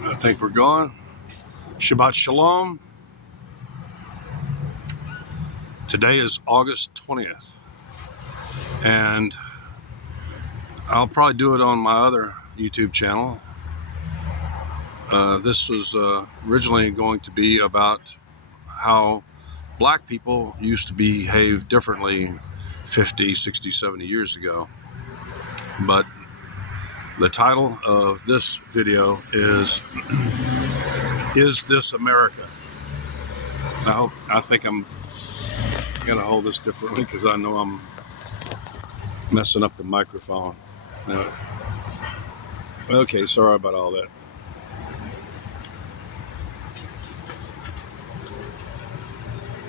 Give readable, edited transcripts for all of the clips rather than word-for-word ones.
I think we're going. Shabbat Shalom. Today is August 20th. And I'll probably do it on my other YouTube channel. This was originally going to be about how black people used to behave differently 50, 60, 70 years ago. But the title of this video is This America? I think I'm going to hold this differently because I know I'm messing up the microphone. Okay, sorry about all that.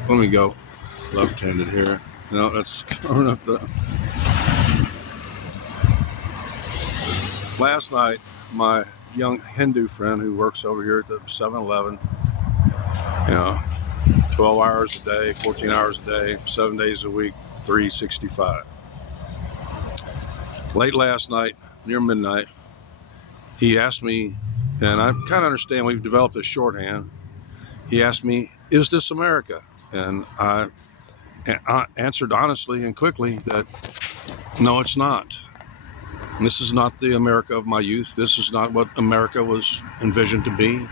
Let me go left-handed here. No, that's going up the... Last night, my young Hindu friend who works over here at the 7-Eleven, 12 hours a day, 14 hours a day, 7 days a week, 365. Late last night, near midnight, he asked me, and I kind of understand we've developed a shorthand. He asked me, "Is this America?" And I answered honestly and quickly that no, it's not. This is not the America of my youth. This is not what America was envisioned to be.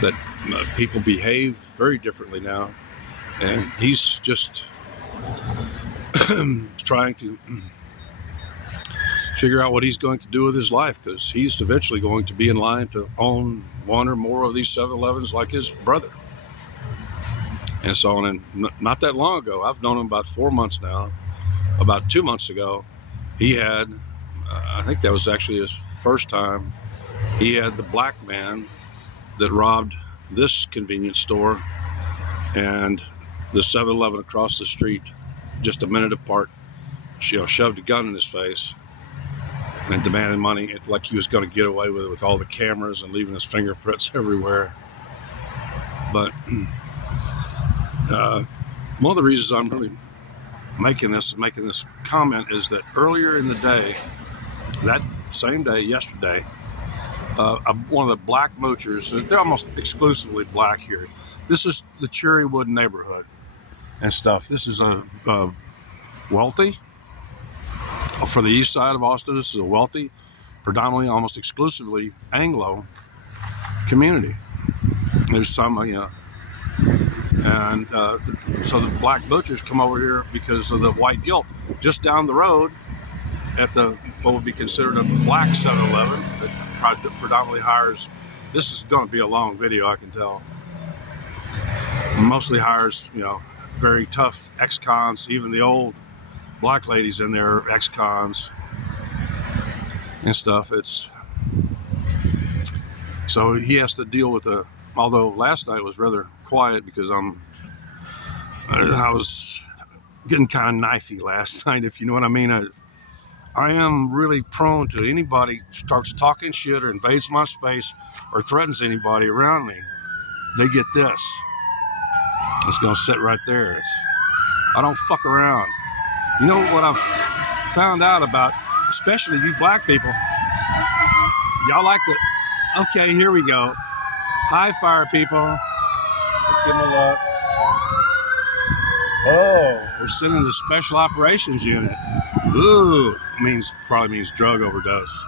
That people behave very differently now. And he's just trying to figure out what he's going to do with his life, because he's eventually going to be in line to own one or more of these 7-Elevens like his brother. And so on. And not that long ago, I've known him about 4 months now. About 2 months ago, he had, I think that was actually his first time, he had the black man that robbed this convenience store and the 7-Eleven across the street, just a minute apart, shoved a gun in his face and demanded money like he was going to get away with it with all the cameras and leaving his fingerprints everywhere. But one of the reasons I'm really making this comment is that earlier in the day, that same day, yesterday, one of the black moochers, they're almost exclusively black here. This is the Cherrywood neighborhood and stuff. This is a wealthy, for the east side of Austin, this is a wealthy, predominantly, almost exclusively Anglo community. There's some, and so the black butchers come over here because of the white guilt. Just down the road at the what would be considered a black 7-Eleven that predominantly hires, this is going to be a long video, I can tell, mostly hires, very tough ex-cons, even the old black ladies in there, ex-cons and stuff. So he has to deal with although last night was rather quiet because I was getting kind of knifey last night, if you know what I mean. I am really prone to anybody starts talking shit or invades my space or threatens anybody around me, they get this. It's going to sit right there. I don't fuck around. You know what I've found out about, especially you black people? Y'all like to, okay, here we go. Hi, fire people. Let's give them a look. Oh, we're sending the Special Operations Unit. Ooh, probably means drug overdose.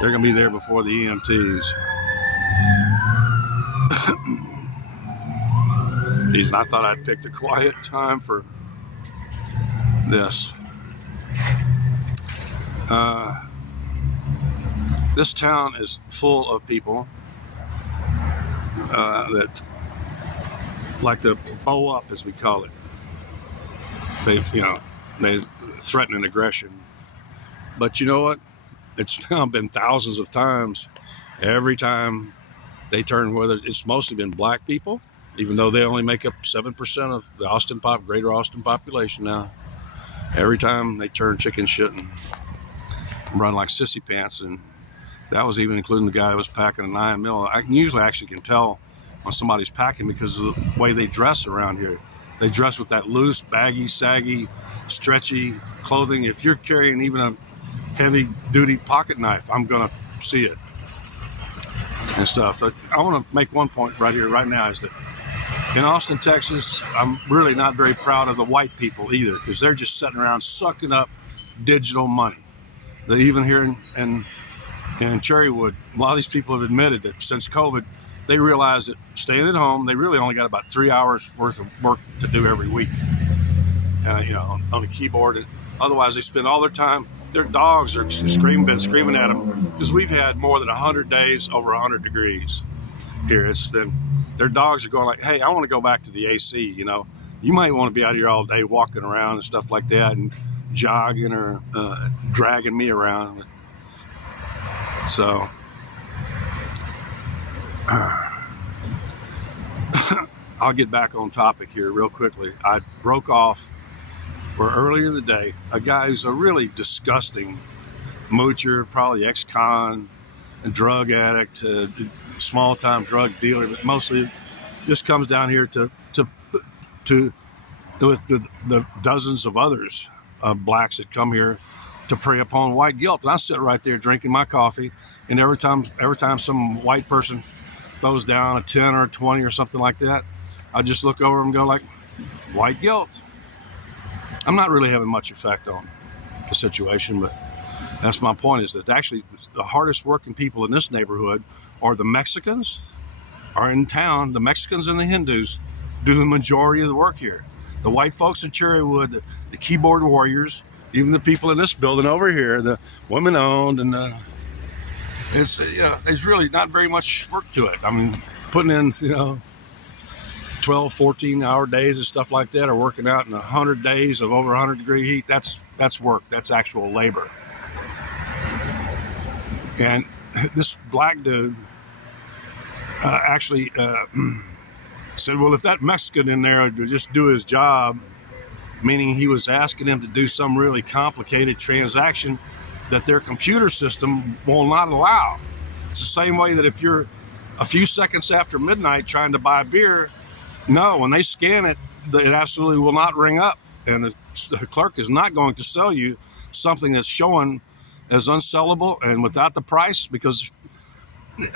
They're going to be there before the EMTs. I thought I'd picked a quiet time for this. This town is full of people that like to bow up, as we call it. They threaten an aggression. But you know what? It's now been thousands of times. Every time they turn, whether it's mostly been black people, even though they only make up 7% of the greater Austin population now. Every time they turn chicken shit and run like sissy pants, and that was even including the guy that was packing a 9mm. I usually actually can tell when somebody's packing because of the way they dress around here. They dress with that loose, baggy, saggy, stretchy clothing. If you're carrying even a heavy-duty pocket knife, I'm gonna see it. and stuff. But I want to make one point right here, right now, is that in Austin, Texas, I'm really not very proud of the white people either, because they're just sitting around sucking up digital money. They even here in Cherrywood, a lot of these people have admitted that since COVID, they realized that staying at home, they really only got about 3 hours worth of work to do every week, on the keyboard. Otherwise, they spend all their time. Their dogs are been screaming at them because we've had more than 100 days over 100 degrees here. It's been, their dogs are going like, hey, I want to go back to the AC. You might want to be out here all day walking around and stuff like that and jogging or dragging me around. So I'll get back on topic here real quickly. I broke off for earlier in the day a guy who's a really disgusting moocher, probably ex-con, a drug addict, small-time drug dealer, but mostly just comes down here to the dozens of others blacks that come here to prey upon white guilt. And I sit right there drinking my coffee, and every time some white person throws down a 10 or a 20 or something like that, I just look over and go like, white guilt. I'm not really having much effect on the situation, but that's my point, is that actually the hardest working people in this neighborhood are the Mexicans are in town. The Mexicans and the Hindus do the majority of the work here. The white folks in Cherrywood, the keyboard warriors, even the people in this building over here, the women owned, and there's really not very much work to it. I mean, putting in 12, 14-hour days and stuff like that, or working out in 100 days of over 100-degree heat. That's work. That's actual labor. And this black dude actually said, well, if that Mexican in there would just do his job, meaning he was asking him to do some really complicated transaction that their computer system will not allow. It's the same way that if you're a few seconds after midnight trying to buy beer, no, when they scan it, it absolutely will not ring up. And the clerk is not going to sell you something that's showing as unsellable and without the price, because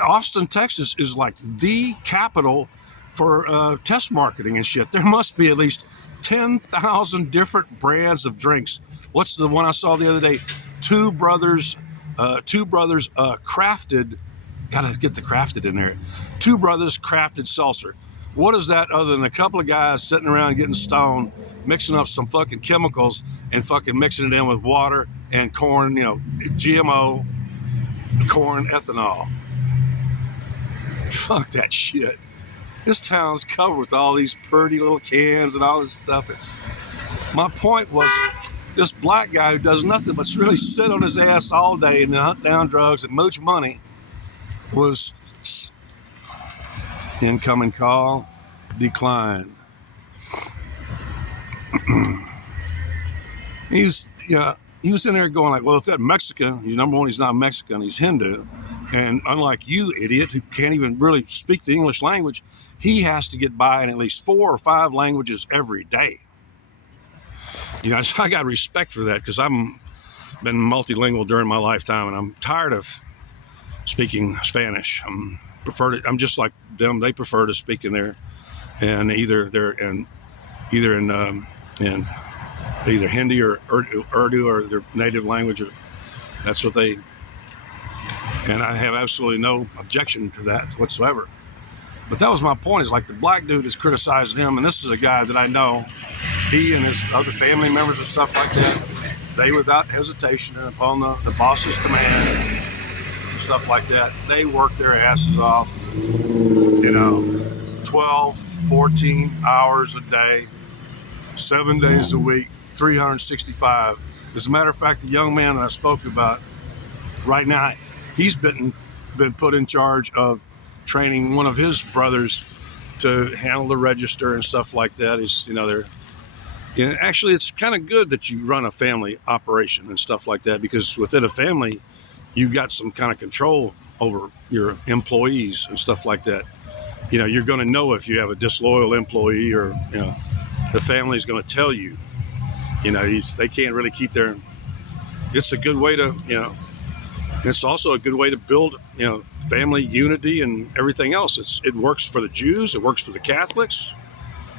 Austin, Texas is like the capital for test marketing and shit. There must be at least 10,000 different brands of drinks. What's the one I saw the other day? Two brothers crafted, gotta get the crafted in there. Two Brothers crafted seltzer. What is that other than a couple of guys sitting around getting stoned, mixing up some fucking chemicals and fucking mixing it in with water and corn, GMO corn ethanol. Fuck that shit. This town's covered with all these pretty little cans and all this stuff. My point was, this black guy who does nothing but really sit on his ass all day and hunt down drugs and mooch money was incoming call declined. He was in there going like, well, if that Mexican, number one, he's not Mexican, he's Hindu. And unlike you, idiot, who can't even really speak the English language, he has to get by in at least 4 or 5 languages every day. I got respect for that, because I've been multilingual during my lifetime, and I'm tired of speaking Spanish. I'm just like them. They prefer to speak in their, and either Hindi or Urdu or their native language. That's what they. And I have absolutely no objection to that whatsoever. But that was my point, is like the black dude is criticizing him, and this is a guy that I know, he and his other family members and stuff like that, they without hesitation and upon the boss's command and stuff like that, they work their asses off, 12, 14 hours a day, 7 days a week, 365. As a matter of fact, the young man that I spoke about right now, he's been put in charge of training one of his brothers to handle the register and stuff like that. Actually, it's kind of good that you run a family operation and stuff like that, because within a family, you've got some kind of control over your employees and stuff like that. You're going to know if you have a disloyal employee, or the family's going to tell you. They can't really keep their. It's a good way to It's also a good way to build, family unity and everything else. It works for the Jews. It works for the Catholics.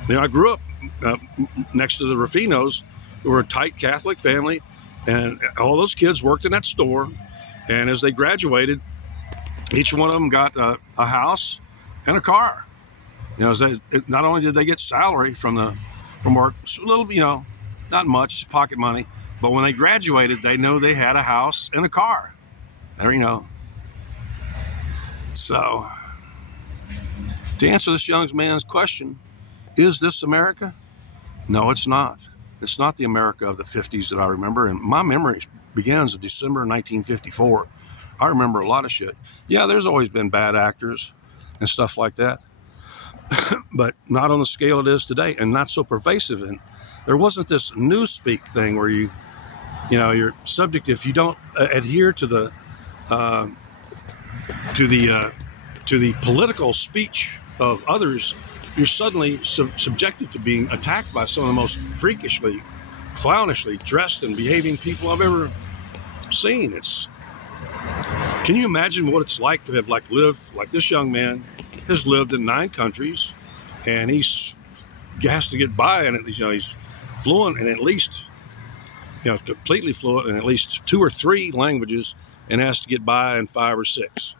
I grew up next to the Ruffinos, who were a tight Catholic family, and all those kids worked in that store. And as they graduated, each one of them got a house and a car. Not only did they get salary from work, a little, not much pocket money, but when they graduated, they know they had a house and a car. So, to answer this young man's question, is this America? No, it's not. It's not the America of the 50s that I remember. And my memory begins in December 1954. I remember a lot of shit. Yeah, there's always been bad actors and stuff like that, but not on the scale it is today, and not so pervasive. And there wasn't this newspeak thing where you're subject, if you don't adhere to the political speech of others, you're suddenly subjected to being attacked by some of the most freakishly, clownishly dressed and behaving people I've ever seen. Can you imagine what it's like to have lived like this young man has lived in 9 countries, and he has to get by, and he's fluent in at least, completely fluent in at least 2 or 3 languages, and has to get by in 5 or 6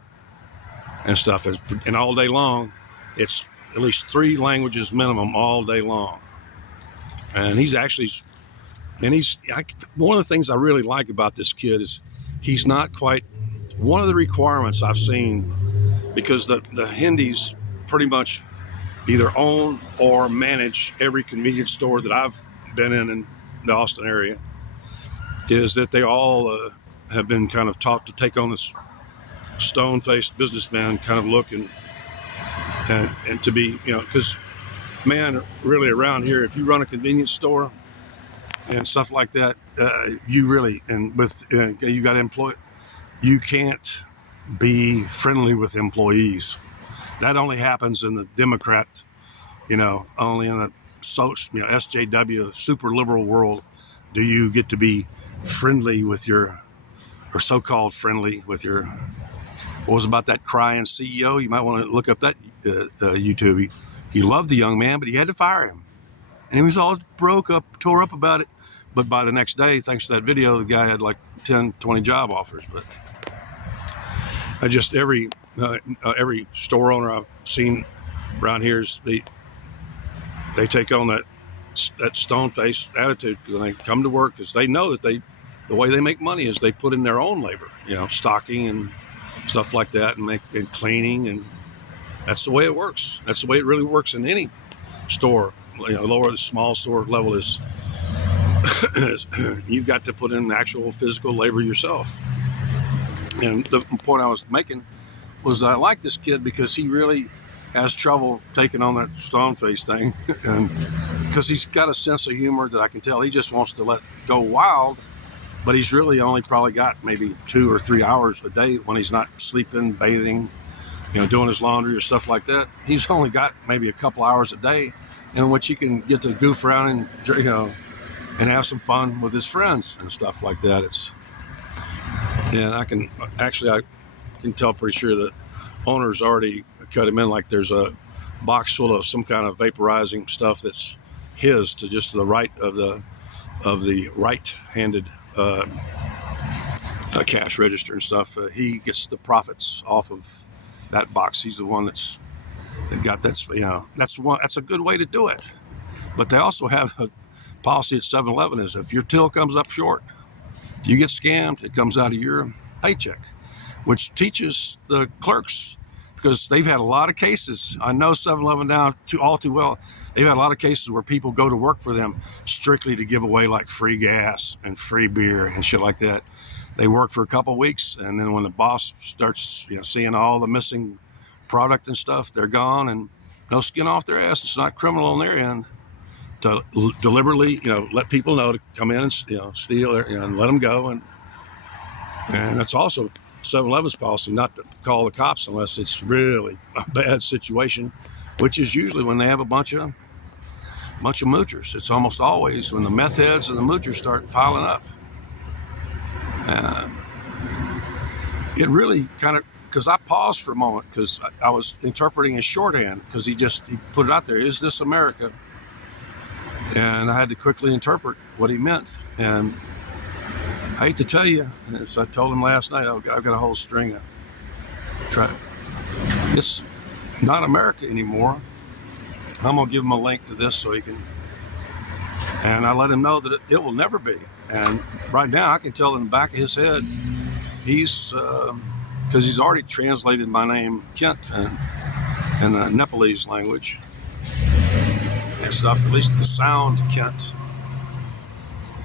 and stuff. And all day long, it's at least 3 languages minimum all day long. And one of the things I really like about this kid is he's not quite, one of the requirements I've seen, because the Hindis pretty much either own or manage every convenience store that I've been in the Austin area, is that they all have been kind of taught to take on this stone-faced businessman kind of look, and to be, because, man, really around here, if you run a convenience store and stuff like that, you really, and with you got employed, you can't be friendly with employees. That only happens in the Democrat, only in the SJW, super liberal world, do you get to be friendly with or so-called friendly with your, what was about that crying CEO? You might want to look up that YouTube. He loved the young man, but he had to fire him. And he was all tore up about it. But by the next day, thanks to that video, the guy had 10, 20 job offers. But every store owner I've seen around here, they take on that stone-faced attitude when they come to work, because they know that the way they make money is they put in their own labor, stocking and stuff like that, and cleaning, and that's the way it works. That's the way it really works in any store. Lower the small store level is you've got to put in actual physical labor yourself. And the point I was making was that I like this kid because he really has trouble taking on that stone face thing, and because he's got a sense of humor that I can tell he just wants to let go wild. But he's really only probably got maybe 2 or 3 hours a day when he's not sleeping, bathing, doing his laundry or stuff like that. He's only got maybe a couple hours a day in which he can get to goof around and have some fun with his friends and stuff like that. I can tell pretty sure that owners already cut him in, there's a box full of some kind of vaporizing stuff that's his, to just the right of the right-handed cash register and stuff. He gets the profits off of that box. He's the one that's got that's a good way to do it. But they also have a policy at 7-Eleven is if your till comes up short, if you get scammed, it comes out of your paycheck, which teaches the clerks, because they've had a lot of cases. I know 7-Eleven now all too well. They've had a lot of cases where people go to work for them strictly to give away free gas and free beer and shit like that. They work for a couple of weeks, and then when the boss starts, seeing all the missing product and stuff, they're gone, and no skin off their ass. It's not criminal on their end to deliberately, let people know to come in and, steal and let them go. And that's also 7-Eleven's policy, not to call the cops unless it's really a bad situation, which is usually when they have a bunch of moochers. It's almost always when the meth heads and the moochers start piling up. it really kind of, because I paused for a moment because I was interpreting his shorthand because he put it out there. Is this America? And I had to quickly interpret what he meant. And I hate to tell you, as I told him last night, I've got a whole string of it's not America anymore. I'm gonna give him a link to this so he can, and I let him know that it will never be. And right now, I can tell in the back of his head, he's because he's already translated my name Kent in the Nepalese language and stuff, at least the sound Kent.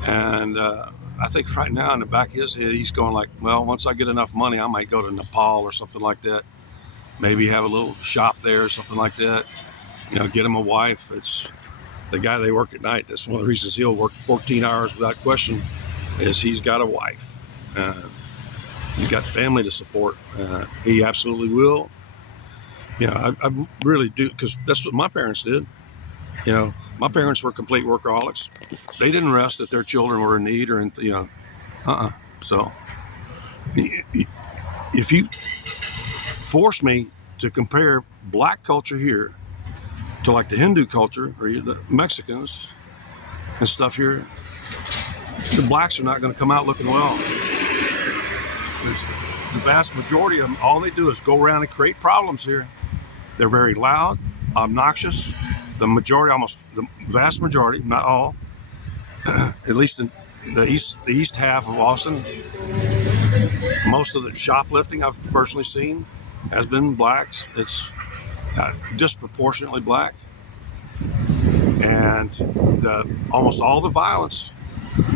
And I think right now in the back of his head, he's going like, well, once I get enough money, I might go to Nepal or something like that. Maybe have a little shop there or something like that. You know, get him a wife. It's the guy they work at night. That's one of the reasons he'll work 14 hours without question, is he's got a wife. He's got family to support. He absolutely will. Yeah, I really do, because that's what my parents did. You know, my parents were complete workaholics. They didn't rest if their children were in need or in, So if you force me to compare black culture here to like the Hindu culture or the Mexicans and stuff here, the blacks are not going to come out looking well. The vast majority of them, all they do is go around and create problems here. They're very loud, obnoxious. The majority, almost the vast majority, not all, at least in the east half of Austin, most of the shoplifting I've personally seen has been blacks. It's disproportionately black. And almost all the violence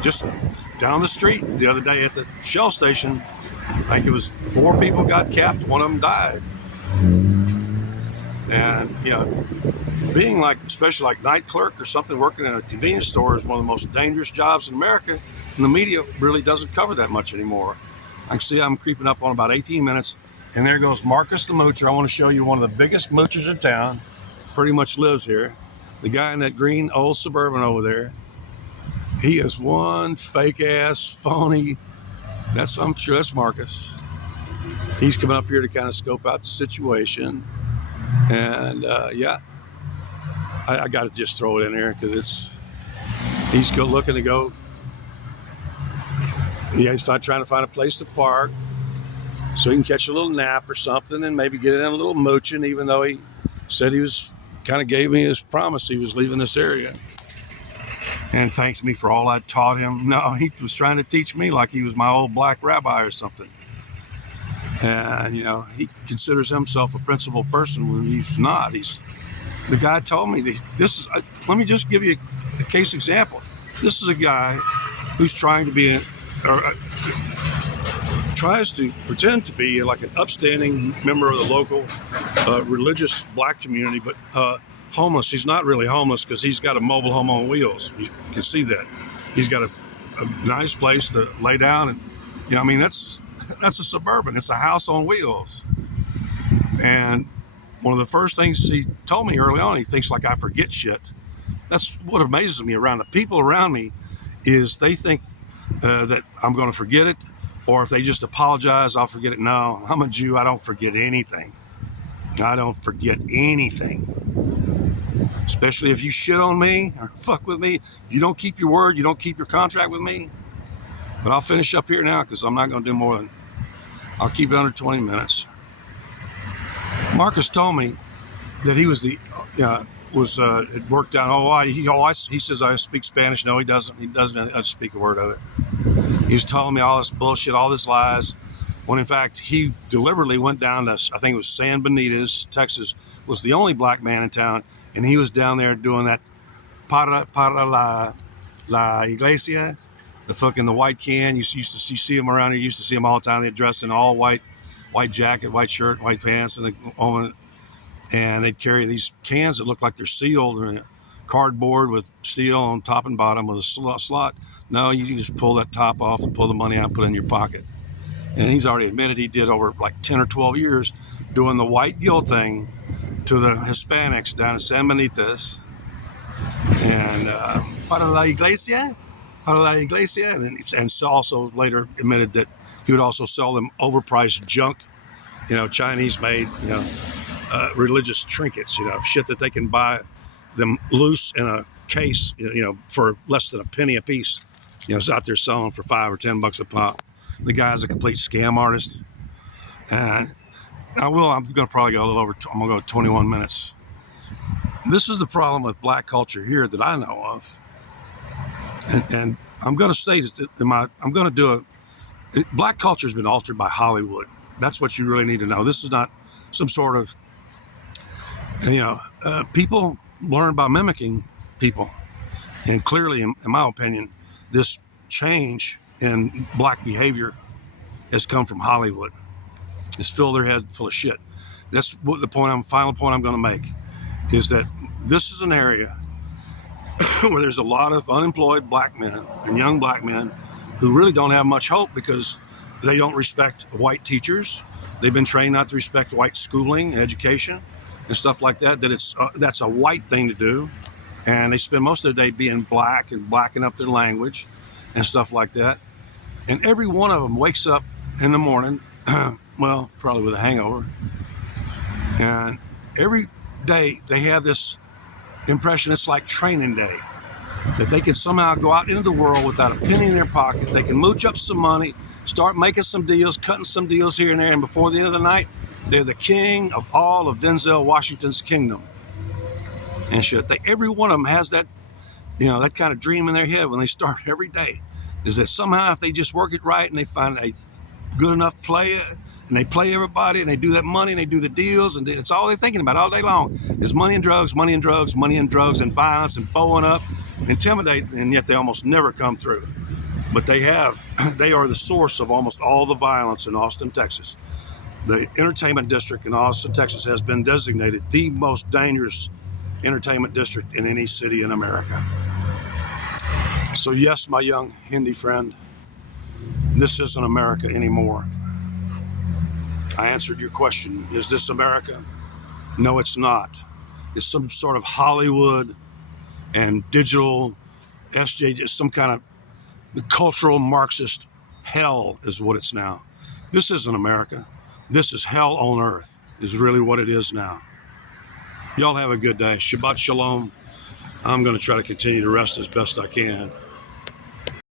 just down the street. The other day at the Shell station, I think it was 4 people got capped, one of them died. And, you know, being like, especially like night clerk or something, working in a convenience store is one of the most dangerous jobs in America. And the media really doesn't cover that much anymore. I can see I'm creeping up on about 18 minutes. And there goes Marcus the Moocher. I want to show you one of the biggest moochers in town. Pretty much lives here. The guy in that green old Suburban over there. He is one fake ass phony. I'm sure that's Marcus. He's coming up here to kind of scope out the situation. And I got to just throw it in there because he's looking to go. Yeah, he's trying to find a place to park so he can catch a little nap or something and maybe get in a little mooching, even though he said he was kind of gave me his promise he was leaving this area and thanked me for all I taught him. No, he was trying to teach me like he was my old black rabbi or something. And, you know, he considers himself a principled person when he's not. The guy told me let me just give you a case example. This is a guy who's trying to be tries to pretend to be like an upstanding member of the local religious black community, but homeless. He's not really homeless because he's got a mobile home on wheels. You can see that. He's got a nice place to lay down, and you know, I mean, that's a Suburban. It's a house on wheels. And one of the first things he told me early on, he thinks like I forget shit. That's what amazes me around the people around me, is they think that I'm going to forget it, or if they just apologize, I'll forget it. No, I'm a Jew. I don't forget anything. I don't forget anything. Especially if you shit on me or fuck with me. You don't keep your word. You don't keep your contract with me. But I'll finish up here now because I'm not going to do more than, I'll keep it under 20 minutes. Marcus told me that he was had worked down Hawaii. He says I speak Spanish. No, he doesn't. He doesn't speak a word of it. He was telling me all this bullshit, all this lies, when in fact he deliberately went down to, I think it was San Benitez, Texas, was the only black man in town, and he was down there doing that para la iglesia, the white can. You see him around here. You used to see him all the time. They're dressed in all white jacket, white shirt, white pants, and they'd carry these cans that look like they're sealed or cardboard with steel on top and bottom with a slot. No, you just pull that top off and pull the money out and put it in your pocket. And he's already admitted he did over like 10 or 12 years doing the white guilt thing to the Hispanics down in San Benitez. And para la iglesia, and also later admitted that He would also sell them overpriced junk, Chinese made, religious trinkets, shit that they can buy them loose in a case, for less than a penny a piece. It's out there selling for $5 or $10 a pop. The guy's a complete scam artist. And I'm going to probably go a little over, I'm going to go 21 minutes. This is the problem with black culture here that I know of. And I'm going to state that black culture has been altered by Hollywood. That's what you really need to know. This is not some sort of, people learn by mimicking people. And clearly, in my opinion, this change in black behavior has come from Hollywood. It's filled their head full of shit. That's what final point I'm going to make, is that this is an area where there's a lot of unemployed black men and young black men who really don't have much hope because they don't respect white teachers. They've been trained not to respect white schooling, education, and stuff like that. That's a white thing to do, and they spend most of their day being black and blacking up their language and stuff like that. And every one of them wakes up in the morning, well, probably with a hangover, and every day they have this impression it's like training day, that they can somehow go out into the world without a penny in their pocket. They can mooch up some money, start making some deals, cutting some deals here and there, and before the end of the night, they're the king of all of Denzel Washington's kingdom and shit. Every one of them has that, that kind of dream in their head when they start every day, is that somehow if they just work it right and they find a good enough player and they play everybody and they do that money and they do the deals, and it's all they're thinking about all day long is money and drugs, money and drugs, money and drugs and violence and bowing up, intimidate, and yet they almost never come through. But they are the source of almost all the violence in Austin, Texas. The entertainment district in Austin, Texas has been designated the most dangerous entertainment district in any city in America. So yes, my young Hindi friend, this isn't America anymore. I answered your question. Is this America? No, it's not. It's some sort of Hollywood and digital SJ, some kind of cultural Marxist hell is what it's now. This isn't America. This is hell on earth, is really what it is now. Y'all have a good day. Shabbat shalom. I'm going to try to continue to rest as best I can.